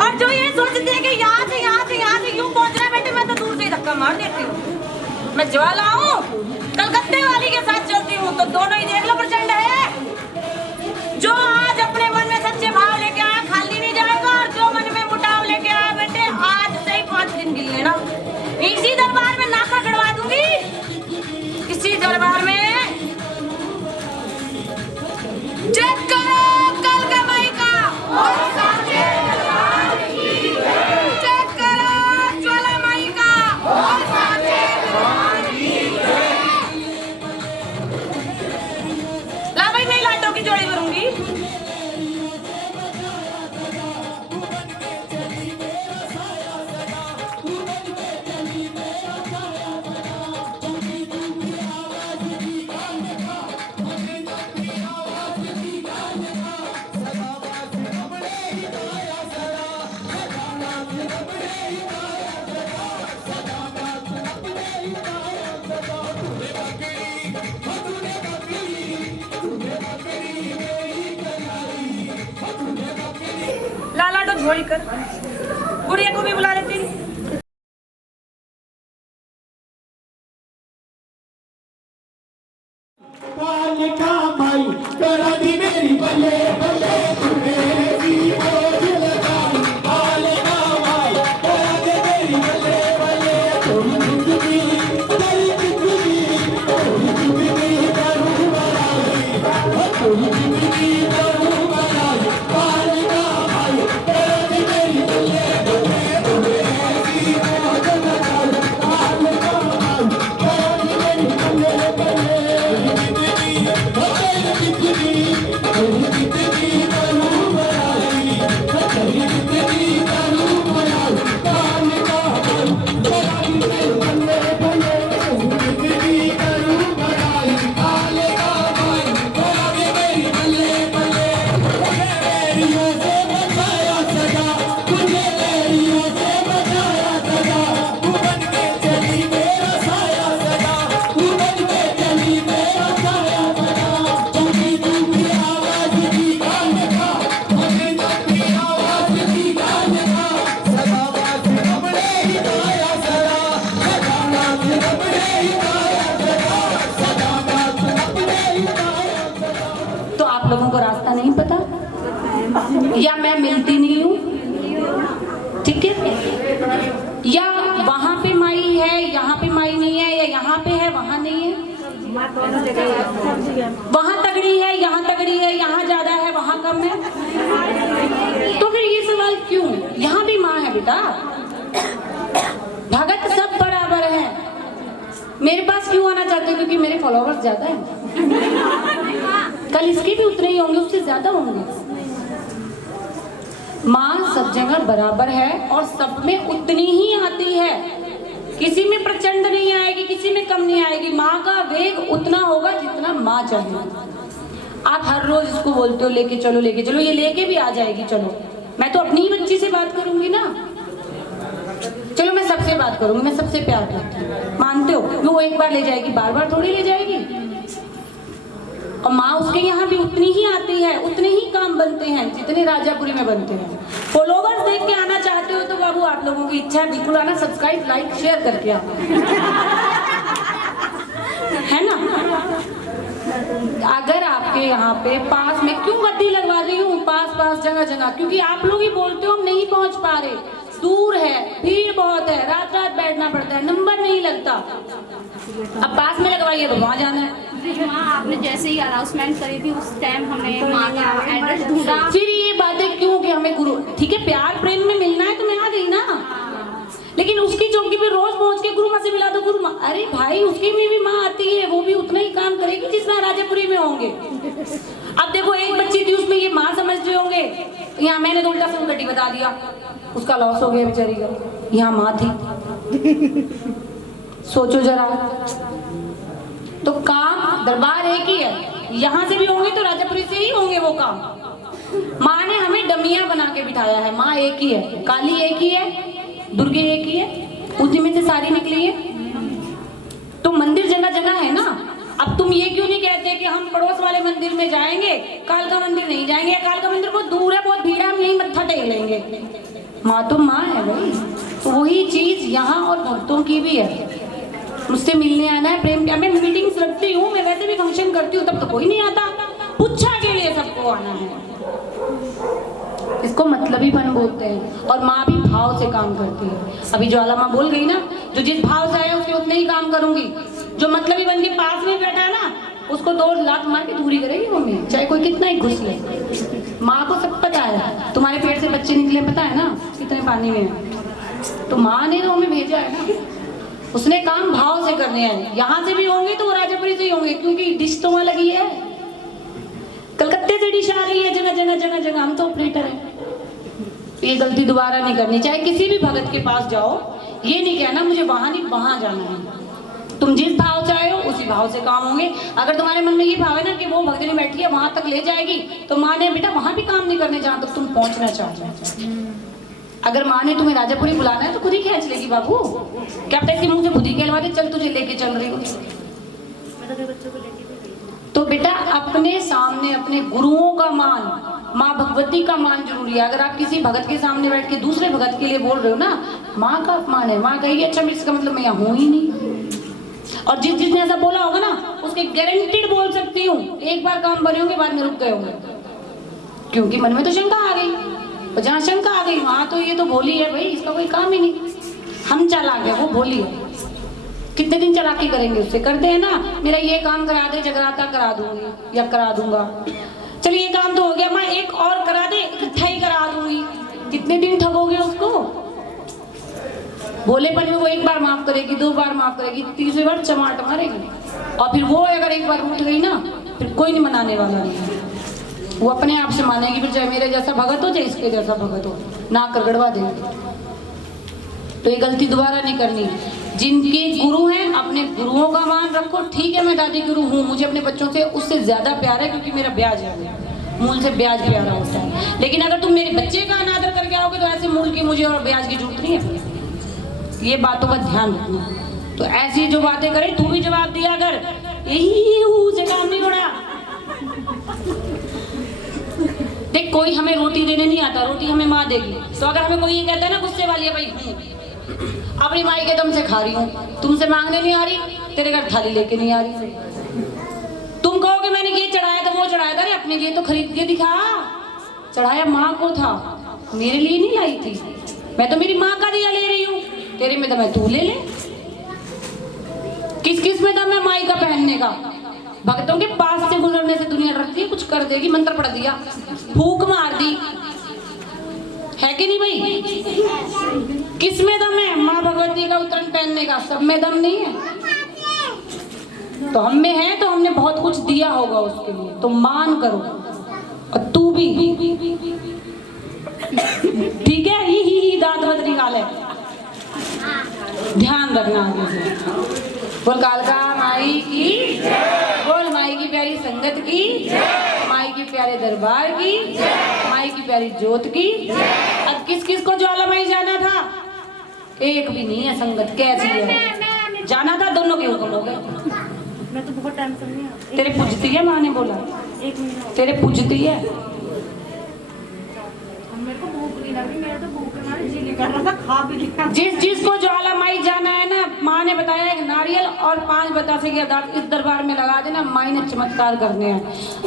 और जो ये सोचते हैं कि यहाँ से यूं पहुंचना है बेटे, मैं तो दूर से ही धक्का मार देती हूँ। मैं ज्वाला हूँ, कलकत्ते वाली के साथ चलती हूँ, तो दोनों ही देख लो प्रचंड है। जो आज अपने मन में सच्चे भाव लेके आया खाली नहीं जाएगा, और जो मन में मुटाव लेके आया बेटे आज से ही 5 दिन गिन लेना। इसी दरबार में नाका गड़वा दूंगी, इसी दरबार में। चेक करो कल कमाई का और साचे दरबार की जय। चेक करो ज्वाला माई का और साचे दरबार की जय। ला भाई, मैं लाटों की जोड़ी करूंगी। लाला तो झोली कर, गुड़िया को भी बुला लेती। कालिका माई करा दी मेरी बल्ले बल्ले तुम्हें दी बोझ लगाई। कालिका माई करा दी मेरी बल्ले बल्ले तुम जिंदगी तेरी जिंदगी करूँ बनाई, तुम जिंदगी करूँ बनाई। कालिका माई करा दी मेरी बल्ले बल्ले तुम्हें दी बोझ लगाई। कालिका माई करा दी मेरी बल्ले बल्ले लोगों को रास्ता नहीं पता या मैं मिलती नहीं हूँ, ठीक है? या वहाँ पे माई है, यहाँ पे माई नहीं है, या यहाँ पे है वहाँ नहीं है। वहाँ तगड़ी है, यहाँ तगड़ी है, यहाँ ज्यादा है, वहाँ कम है। तो फिर ये सवाल क्यों? यहाँ भी माँ है बेटा, भगत सब बराबर है। मेरे पास क्यों आना चाहते हो? क्योंकि मेरे फॉलोवर्स ज्यादा है। कल इसके भी उतने ही होंगे, उससे ज्यादा होंगे। माँ सब जगह बराबर है और सब में उतनी ही आती है, किसी में प्रचंड नहीं आएगी, किसी में कम नहीं आएगी। माँ का वेग उतना होगा जितना माँ चाहिए। आप हर रोज इसको बोलते हो लेके चलो लेके चलो, ये लेके भी आ जाएगी। चलो मैं तो अपनी ही बच्ची से बात करूंगी ना, चलो मैं सबसे बात करूंगी, मैं सबसे प्यार करती हूँ, मानते हो? वो एक बार ले जाएगी, बार बार थोड़ी ले जाएगी। और माँ उसके यहाँ भी उतनी ही आती है, उतने ही काम बनते हैं जितने राजापुरी में बनते हैं। फॉलोवर्स देख के आना चाहते हो तो बाबू आप लोगों की इच्छा है, बिल्कुल आना, सब्सक्राइब लाइक शेयर करके आओ, है ना? अगर आपके यहाँ पे पास में, क्यों गद्दी लगवा रही हूँ पास जगह जगह? क्योंकि आप लोग ही बोलते हो हम नहीं पहुँच पा रहे, दूर है, भीड़ बहुत है, रात रात बैठना पड़ता है, नंबर नहीं लगता। अब पास में लगवाइए तो वहाँ जाना है। हाँ, आपने जैसे ही अनाउंसमेंट करी थी उस टाइम हमें माँ का एड्रेस ढूंढा। फिर ये बातें क्यों कि हमें गुरु, ठीक है प्यार प्रेम में मिलना है तो मैं आ गई ना, लेकिन उसकी चौकी पे रोज पहुंच के गुरु माँ से मिला दो गुरु माँ। अरे भाई उसकी में भी माँ आती है, वो भी उतना ही काम करेगी जितना राजापुरी में होंगे। अब देखो एक बच्ची थी उसमें ये माँ समझ रहे होंगे, यहाँ मैंने तो उल्टा से गड्डी बता दिया, उसका लॉस हो गया बेचारी का। यहाँ माँ थी, सोचो जरा। तो काम दरबार एक ही है, यहाँ से भी होंगे तो राजापुरी से ही होंगे वो काम। माँ ने हमें डमियां बना के बिठाया है, माँ एक ही है, काली एक ही है, दुर्गे एक ही है, उसी में से सारी निकली है। तो मंदिर जगह जगह है ना, अब तुम ये क्यों नहीं कहते कि हम पड़ोस वाले मंदिर में जाएंगे, कालका मंदिर नहीं जाएंगे, कालका मंदिर बहुत दूर है, बहुत भीड़ है, हम यहीं मत्था टेक लेंगे। माँ तो माँ है भाई। तो वही चीज यहाँ और भक्तों की भी है। मुझसे मिलने आना है, प्रेम मैं मीटिंग्स रखती हूँ, मैं वैसे भी फंक्शन करती हूँ, तब तो कोई नहीं आता, पुच्छा के लिए सबको आना है। इसको मतलबीपन बोलते हैं। और माँ भी भाव से काम करती है। अभी ज्वाला माँ बोल गई ना, जो जिस भाव से आया उसके उतने ही काम करूंगी। जो मतलबीपन के पास में बैठा है ना, उसको 2 लाख मार के दूरी करेगी मम्मी, चाहे कोई कितना ही घुस ले। माँ को सब पता है, तुम्हारे पेट से बच्चे निकले पता है ना कितने पानी में है, तो माँ ने तो हमें भेजा है ना, उसने काम भाव से करने हैं। यहाँ से भी होंगे तो वो राजापुरी से ही होंगे, क्योंकि डिश तो वहाँ लगी है, कलकत्ते से डिश आ रही है जगह जगह जगह जगह, हम तो ऑपरेटर हैं। ये गलती दोबारा नहीं करनी। चाहे किसी भी भगत के पास जाओ, ये नहीं कहना मुझे वहां नहीं वहां जाना है। तुम जिस भाव से आए हो उसी भाव से काम होंगे। अगर तुम्हारे मन में ये भाव है ना कि वो भगतनी बैठी है वहां तक ले जाएगी, तो माँ ने बेटा वहां भी काम नहीं करने जहां तक तुम पहुंचना चाहते हो। अगर माँ ने तुम्हें राजापुरी बुलाना है तो खुद ही खींच लेगी बाबू। क्या पता इसके मुंह से खुद ही कहलवा दे, चल तुझे लेके चल रही हूँ। तो बेटा अपने सामने अपने गुरुओं का मान, माँ भगवती का मान जरूरी है। अगर आप किसी भगत के सामने बैठ के दूसरे भगत के लिए बोल रहे हो ना, माँ का अपमान है। माँ कहेगी अच्छा इसका मतलब मैं यहाँ हूँ ही नहीं। और जिसने ऐसा बोला होगा ना, उसके गारंटीड बोल सकती हूँ, एक बार काम भरे होंगे, बाद में रुक गए होंगे, क्योंकि मन में तो शंका आ गई। और जहाँ शंका आ गई वहां तो ये तो भोली है भाई, इसका कोई काम ही नहीं। हम चालाक है, वो भोली है। कितने दिन चालाकी करेंगे उससे? करते हैं ना, मेरा ये काम करा दे, जगराता करा दूंगी या करा दूंगा। चलिए ये काम तो हो गया, मैं एक और करा दे, इकट्ठा ही करा दूंगी। कितने दिन ठगोगे उसको? भोलेपन में वो एक बार माफ करेगी, 2 बार माफ करेगी, 3री बार चमाट मारेगी। और फिर वो अगर एक बार उठ गई ना, फिर कोई नहीं मनाने वाला नहीं है। वो अपने आप से मानेगी, फिर चाहे मेरे जैसा भगत हो चाहे इसके जैसा भगत हो, नाक करगड़वा देंगे। तो ये गलती दोबारा नहीं करनी। जिनके गुरु हैं अपने गुरुओं का मान रखो। ठीक है मैं दादी गुरु हूँ, मुझे अपने बच्चों से उससे ज्यादा प्यार है, क्योंकि मेरा ब्याज है, मूल से ब्याज प्यारा होता है। लेकिन अगर तुम मेरे बच्चे का अनादर करके आओगे तो ऐसे मूल की मुझे और ब्याज की जरूरत नहीं है। ये बातों का ध्यान रखना। तो ऐसी जो बातें करे तू भी जवाब दिया अगर यही से काम नहीं होना। देख कोई हमें रोटी देने नहीं आता, रोटी हमें माँ देगी। तो अगर हमें कोई ये कहता है ना गुस्से वाली है भाई, अपनी माई के दम से खा रही हूँ, तुमसे मांगने नहीं आ रही, तेरे घर थाली लेके नहीं आ रही। तुम कहोगे मैंने ये चढ़ाया था वो चढ़ाया था, अरे अपने लिए तो खरीद के दिखा। चढ़ाया माँ को था, मेरे लिए नहीं लाई थी। मैं तो मेरी माँ का दिया ले रही हूँ, तेरे में दम है तू ले ले। किस किस में दम है माई का पहनने का? भक्तों के पास से गुजरने से दुनिया डरती है, कुछ कर देगी। मंत्र पढ़ दिया, फूक मार दी, है कि नहीं भाई? किस में दम है? माँ भगवती का उत्तरण पहनने का। सब में दम नहीं है, तो हम में है तो हमने बहुत कुछ दिया होगा उसके लिए, तो मान करो। और तू भी ठीक है, ही दांत मत निकाले, ध्यान रखना आगे से। बोल कालका माई की, बोल माई की प्यारी संगत की, माई की प्यारे दरबार की, माई की प्यारी जोत की। अब किस किस को ज्वाला माई जाना था? एक भी नहीं है संगत। कैसी है? जाना था, दोनों के हुक्म हो गए। मैं तो बहुत टाइम से नहीं। तेरे पूजती है माँ ने बोला, 1 महीना तेरे पूजती है। मेरे को भूख नहीं लगी, मेरा तो भूख के मारे जी नहीं कर रहा था, खा भी लिया। जिस को ज्वाला माई जाना है ना, माँ ने बताया एक नारियल और 5 बतासे की अरदास इस दरबार में लगा देना, माई ने चमत्कार करने हैं।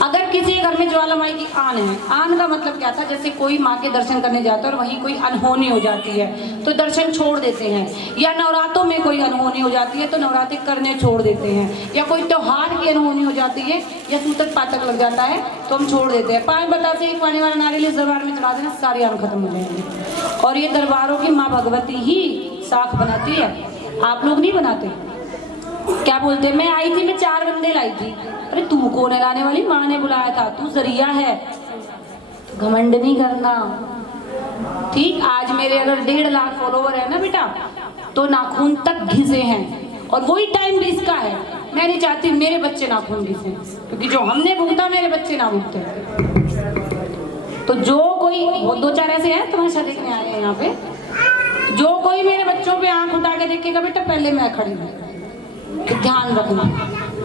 अगर किसी घर में ज्वाला माई की आन है, आन का मतलब क्या था? जैसे कोई माँ के दर्शन करने जाता है और वहीं कोई अनहोनी हो जाती है तो दर्शन छोड़ देते हैं, या नवरात्रों में कोई अनहोनी हो जाती है तो नवरात्रि करने छोड़ देते हैं, या कोई त्योहार की अनहोनी हो जाती है या सूतक पातक लग जाता है तो हम छोड़ देते हैं। 5 बतासे एक पानी वाला नारियल इस दरबार में चढ़ा देना, सारी आन खत्म हो जाएंगे। और ये दरबारों की माँ भगवती ही साख बनाती है, आप लोग नहीं बनाते। क्या बोलते? मैं आई थी, मैं 4 बंदे लाई थी। अरे तू कौन है लाने वाली? माँ ने बुलाया था, तू जरिया है। घमंड नहीं करना, ठीक? आज मेरे अगर 1.5 लाख फॉलोवर है ना बेटा, तो नाखून तक घिसे हैं, और वही टाइम भी इसका है। मैं नहीं चाहती मेरे बच्चे नाखून घिसे, क्योंकि जो हमने भूखता मेरे बच्चे ना भूखते। तो जो कोई, वो 2-4 ऐसे हैं तमाशा देखने आए हैं यहाँ पे, जो कोई मेरे बच्चों पे आंख उठा के देखेगा बेटा, पहले मैं खड़ी हूँ, ध्यान रखना।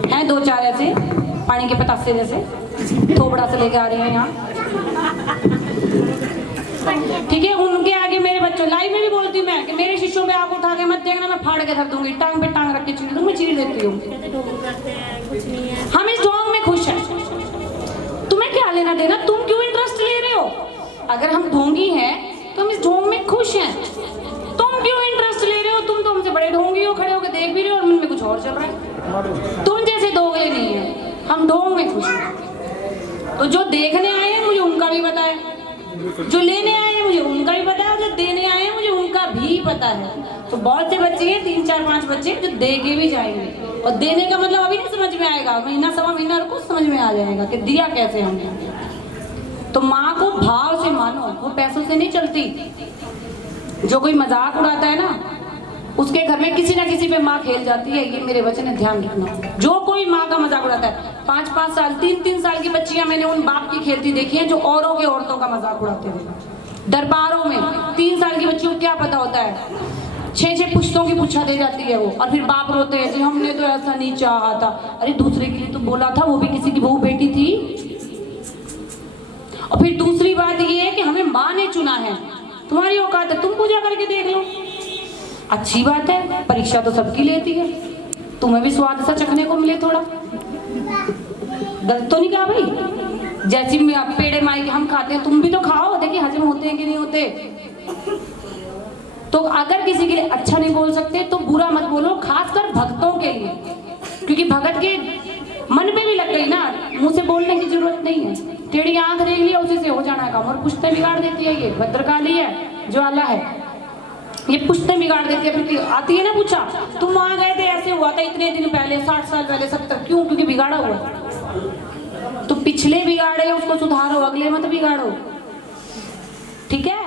हैं 2-4 ऐसे पानी के पतासे जैसे, थोबड़ा से लेके आ रहे हैं यहाँ, ठीक है। उनके आगे मेरे बच्चों, लाइव में भी बोलती हूँ मैं कि मेरे शिष्यों पे आंख उठा के मत देखना, मैं फाड़ के धर दूंगी, टांग पे टांग रख के चीर दूंगी, चीर देती हूँ। हम इस ढोंग में खुश हैं, तुम्हें क्या लेना देना, तुम क्यों इंटरेस्ट ले रहे हो? अगर हम ढोंगी हैं तो हम इस ढोंग में खुश हैं, तुम क्यों इंटरेस्ट ले रहे हो? तुम तो हमसे बड़े ढोंगी हो, खड़े होकर देख भी रहे हो और मन में कुछ और चल रहा है। तुम जैसे दोगले नहीं है, हम ढोंग में खुश हैं। तो जो देखने आए हैं मुझे उनका भी पता है, जो लेने आए हैं मुझे उनका भी पता है, जो देने आए हैं मुझे उनका भी पता है। तो बहुत से बच्चे हैं, 3-4-5 बच्चे जो दे के भी जाएंगे, और देने का मतलब अभी नहीं समझ में आएगा, महीना सवा महीना रुको समझ में आ जाएगा कि दिया कैसे हमने। तो माँ को भाव से मानो, वो पैसों से नहीं चलती। जो कोई मजाक उड़ाता है ना, उसके घर में किसी ना किसी पे माँ खेल जाती है, ये मेरे वचन है, ध्यान रखना। जो कोई माँ का मजाक उड़ाता है, 5-5 साल 3-3 साल की बच्चियां मैंने उन बाप की खेलती देखी है जो औरों के औरतों का मजाक उड़ाते हैं दरबारों में। 3 साल की बच्चियों को क्या पता होता है, 6-6 पुश्तों की पूछा दे जाती है वो, और फिर बाप रोते हैं जी हमने तो ऐसा नहीं चाहा था। अरे दूसरे के लिए तो बोला था, वो भी किसी की बहू बेटी थी। और फिर दूसरी बात ये है कि हमें माँ ने चुना है, तुम्हारी औकात है, तुम पूजा करके देख लो, अच्छी बात है। परीक्षा तो सबकी लेती है, तुम्हें भी स्वाद सा चखने को मिले थोड़ा, गलत तो नहीं कहा भाई। जैसी पेड़े माई के हम खाते हैं, तुम भी तो खाओ, देखिए हजम होते हैं कि नहीं होते। तो अगर किसी के लिए अच्छा नहीं बोल सकते तो बुरा मत बोलो, खासकर भक्तों के लिए, क्योंकि भगत के मन पे भी लग गई ना, मुंह से बोलने की जरूरत नहीं है। टेढ़ी आंख देख लिया उसी से हो जाना काम, और पुश्ते बिगाड़ देती है। ये भद्रकाली है, ज्वाला है, ये पुश्ते बिगाड़ देती है। फिर आती है ना, पूछा तुम वहां गए थे, ऐसे हुआ था इतने दिन पहले, 60 साल पहले, 70, क्यों? क्योंकि बिगाड़ा हुआ। तो पिछले बिगाड़े उसको सुधारो, अगले मत बिगाड़ो, ठीक है।